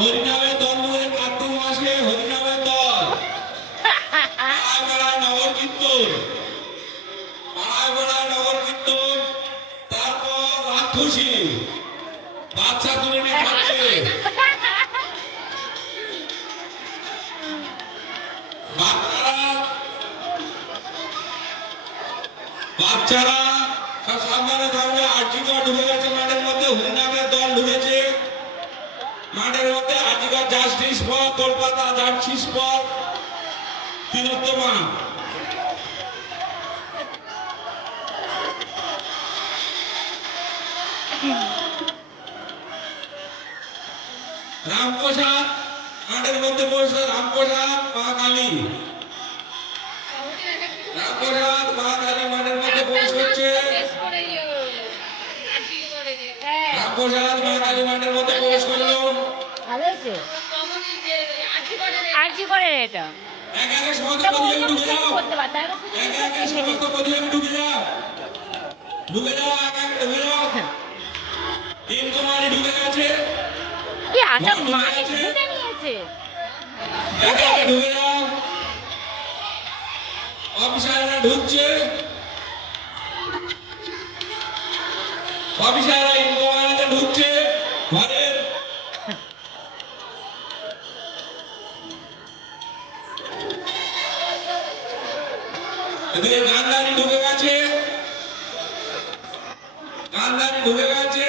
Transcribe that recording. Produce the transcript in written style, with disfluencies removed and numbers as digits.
হরিনামের দল বলে কার্তিক মাসে হরিনামের দল পাড়ায় পাড়ায় নগর কীর্তন, পাড়ায় পাড়ায় নগর কীর্তন। তারপর রাক্ষসী বাচ্চা তুলে নিয়ে খাচ্ছে, বাচ্চারা সব সাবধানে থাকবে। আর্জিকর ঢুকে গেছে মাঠের মধ্যে, হরিনামের দল ঢুকেছে মাঠের মধ্যে। RG Kar justice for Kolkata, justice for Tilottama. Ramprasad মাঠের মধ্যে বসে, রামপ্রসাদ মা কালী, রামপ্রসাদ মা কালী মাঠের মধ্যে প্রবেশ করছে। রামপ্রসাদ মা কালী মাঠের মধ্যে প্রবেশ করলো। আরজি করে এটা একে একে সমস্ত প্রতিযোগী ঢুকে যাও, একে একে সমস্ত প্রতিযোগী ঢুকে যাও, ঢুকে যাও, একে একে ঢুকে যাও। তিন কুমারী ঢুকে গেছে, কি আশা মাকে ঢুকে নিয়েছে। একে একে ঢুকে যাও। অফিসাররা ঢুকছে, অফিসাররা ইনকোয়ারিতে ঢুকছে ঘরের। এদিকে গান্ধারী ঢুকে গেছে, গান্ধারী ঢুকে গেছে।